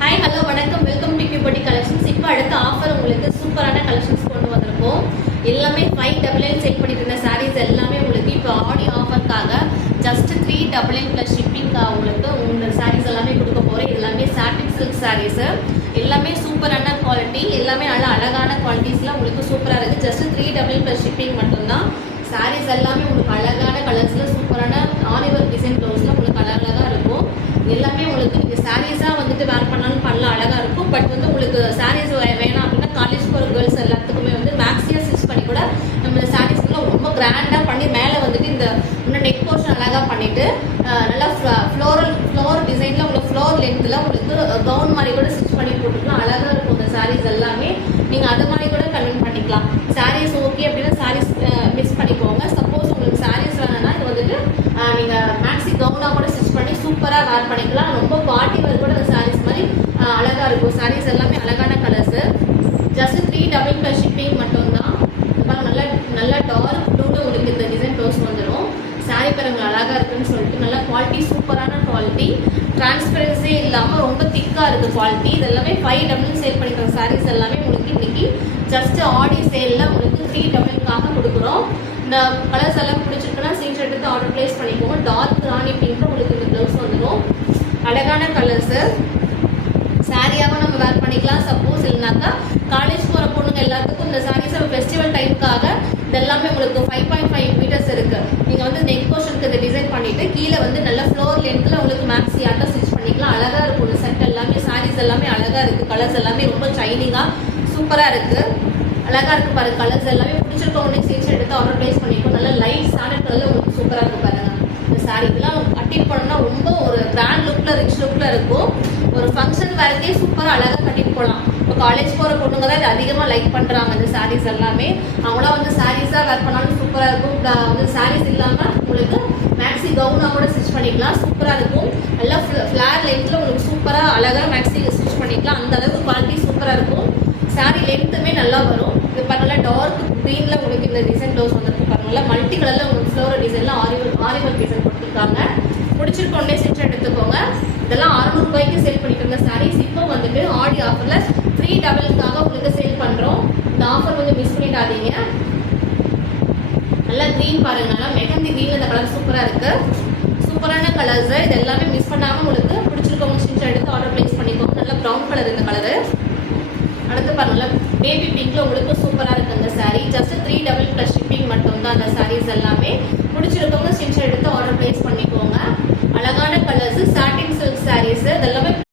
Hi hello வணக்கம், welcome to கியூபட்டி collections. இப்போ அடுத்த ஆஃபர் உங்களுக்கு சூப்பரான கலெக்ஷன்ஸ் கொண்டு வந்திருக்கோம். எல்லாமே 599 செல் பண்ணிட்டு இருந்த சாரீஸ் எல்லாமே உங்களுக்கு இப்போ ஆடி ஆஃபருக்காக ஜஸ்ட் 399 ப்ளஸ் ஷிப்பிங்காக உங்களுக்கு இந்த சாரீஸ் எல்லாமே கொடுக்க போகிறேன். எல்லாமே சாட்டின் சில்க் சாரீஸு, எல்லாமே சூப்பரான குவாலிட்டி, எல்லாமே நல்ல அழகான குவாலிட்டிஸ்லாம் உங்களுக்கு சூப்பராக இருக்குது. ஜஸ்ட் 399 ப்ளஸ் ஷிப்பிங் மட்டும்தான். சாரீஸ் எல்லாமே உங்களுக்கு அழகான கலர்ஸில் சூப்பரான ஆலிவர் டிசைன் ப்ளவுஸில் உங்களுக்கு அழகாக இருக்கும். எல்லாமே உங்களுக்கு நீங்கள் சாரீஸாக வந்துட்டு வேர் பண்ணாலும் பண்ணலாம், அழகாக இருக்கும். பட் வந்து உங்களுக்கு சாரீஸ் வேணாம் அப்படின்னா காலேஜ் போகிற கேர்ள்ஸ் எல்லாத்துக்குமே வந்து மேக்ஸியாக ஸ்டிச் பண்ணி கூட நம்ம சாரீஸ்லாம் ரொம்ப கிராண்டாக பண்ணி மேலே வந்துட்டு இந்த இன்னும் நெக் போர்ஷன் அழகாக பண்ணிவிட்டு நல்லா ஃப்ளோர் டிசைனில் உங்களுக்கு ஃப்ளோர் லென்த்தில் உங்களுக்கு கவுன் மாதிரி கூட ஸ்டிச் பண்ணி போட்டுக்கலாம். அழகாக இருக்கும் இந்த சாரீஸ் எல்லாமே. நீங்கள் அது மாதிரி கூட கன்வெர்ட் பண்ணிக்கலாம். சாரீஸ் ஓகே அப்படின்னா சாரீஸ் மிக்ஸ் பண்ணிக்கோங்க. சப்போஸ் உங்களுக்கு சாரீஸ் வேணும்னா இது வந்துட்டு நீங்கள் மேக்ஸி கவுனாக கூட ஸ்டிச் பண்ணி சூப்பராக வேர் பண்ணிக்கலாம். ரொம்ப பார்ட்டி வேர் கூட அந்த சாரீஸ் மாதிரி அழகாக இருக்கும். சாரீஸ் எல்லாமே அழகான கலர்ஸு. ஜஸ்ட் 399 ப்ளஸ் ஷிப்பிங் மட்டும்தான். நல்லா டார்க் ப்ளூவில் உங்களுக்கு இந்த டிசைன் ப்ளவுஸ் வந்துடும். சாரீ பாருங்கள் அழகாக இருக்குன்னு சொல்லிட்டு நல்லா குவாலிட்டி, சூப்பரான குவாலிட்டி, டிரான்ஸ்பரன்சி இல்லாமல் ரொம்ப திக்காக இருக்குது குவாலிட்டி. இது எல்லாமே 599 சேல் பண்ணிக்கிற சாரீஸ் எல்லாமே உங்களுக்கு இன்னைக்கு ஜஸ்ட் ஆடி சேலில் உங்களுக்கு 399க்காக கொடுக்குறோம். இந்த கலர்ஸ் எல்லாம் பிடிச்சிருக்குன்னா ஸ்க்ரீன்ஷாட் எடுத்து ஆர்டர் பிளேஸ் பண்ணிக்கோங்க. டார்க் ராணி பிங்க் உங்களுக்கு இந்த ப்ளவுஸ் வந்துடும். அழகான கலர்ஸு, சாரியாகவும் நம்ம வேர் பண்ணிக்கலாம். சப்போஸ் இல்லைனாக்கா காலேஜ் போகிற பொண்ணுங்க எல்லாத்துக்கும் இந்த சாரீஸ் ஃபெஸ்டிவல் டைமுக்காக இதெல்லாமே உங்களுக்கு 5.5 மீட்டர்ஸ் இருக்குது. நீங்கள் வந்து நெக் போர்ஷனுக்கு இதை டிசைன் பண்ணிவிட்டு கீழே வந்து நல்ல ஃப்ளோர் லென்த்தில் உங்களுக்கு மேக்ஸி ஆட்டோ ஸ்டிச் பண்ணிக்கலாம். அழகாக இருக்கும். இந்த செட் எல்லாமே சாரீஸ் எல்லாமே அழகாக இருக்குது. கலர்ஸ் எல்லாமே ரொம்ப ஷைனிங்காக சூப்பராக இருக்குது. அழகாக இருக்குது பாருங்கள். கலர்ஸ் எல்லாமே பிடிச்சிருக்கவங்க ஸ்க்ரீன்ஷாட் எடுத்து ஆர்டர் பிளேஸ் பண்ணிக்கோ. நல்லா லைட் சாண்டல் கலரில் உங்களுக்கு சூப்பராக இருக்குது பாருங்கள். இந்த சாரீக்கெல்லாம் கட்டிட்டு போனோம்னா ரொம்ப ஒரு கிராண்ட் லுக்கில் ரிச் லுக்கில் இருக்கும். ஒரு ஃபங்க்ஷன் வேறதே சூப்பராக அழகாக கட்டிட்டு போகலாம். இப்போ காலேஜ் போகிற பொண்ணுங்க தான் இது அதிகமாக லைக் பண்ணுறாங்க. இந்த சாரீஸ் எல்லாமே அவங்களாம் வந்து சாரீஸாக வேர் பண்ணாலும் சூப்பராக இருக்கும். வந்து சாரீஸ் இல்லாமல் உங்களுக்கு மேக்ஸி கவுனாக கூட ஸ்டிச் பண்ணிக்கலாம். சூப்பராக இருக்கும். நல்லா ஃப்ளார் லென்த்தில் உங்களுக்கு சூப்பராக அழகாக மேக்ஸி ஸ்டிச் பண்ணிக்கலாம். அந்த அளவுக்கு குவாலிட்டி சூப்பராக இருக்கும். சாரீ லென்த்துமே நல்லா வரும். இது பாருங்களா டார்க் க்ரீனில் உங்களுக்கு இந்த டிசைன் ப்ளவுஸ் வந்துருக்கு பாருங்களா. மல்டி கலரில் உங்களுக்கு ஃப்ளோரல் டிசைனில் ஆரிவல் டிசைன் கொடுத்துருக்காங்க. பிடிச்சிருக்கோன்னே ஸ்டிச் எடுத்துக்கோங்க. இதெல்லாம் 600 ரூபாய்க்கு சேல் பண்ணிட்டு இருந்த சாரீஸ் இப்போ வந்துட்டு ஆடி ஆஃபரில் 399க்காக உங்களுக்கு சேல் பண்ணுறோம். இந்த ஆஃபர் வந்து மிஸ் பண்ணிடாதீங்க. நல்லா க்ரீன் பாருங்க, நல்லா மெஹந்தி க்ரீன். இந்த கலர் சூப்பராக இருக்குது. சூப்பரான கலர்ஸு. இது எல்லாமே மிஸ் பண்ணாமல் உங்களுக்கு பிடிச்சிருக்கவங்க ஸ்டிச் எடுத்து ஆர்டர் பிளேஸ் பண்ணிக்கோங்க. நல்லா ப்ரௌன் கலர் இந்த கலரு. அடுத்து பாருங்களா பேபி பிங்க்ல உங்களுக்கு சூப்பராக இருக்குது இந்த சாரீ. ஜஸ்ட் 399 ப்ளஸ் ஷிப்பிங் மட்டும்தான். அந்த சாரீஸ் எல்லாமே பிடிச்சிருக்கவங்க ஸ்கிரீன்ஷாட் எடுத்து ஆர்டர் பிளேஸ் பண்ணிக்கோங்க. அழகான கலர்ஸ், சாட்டின் சில்க் சாரீஸ். இதெல்லாமே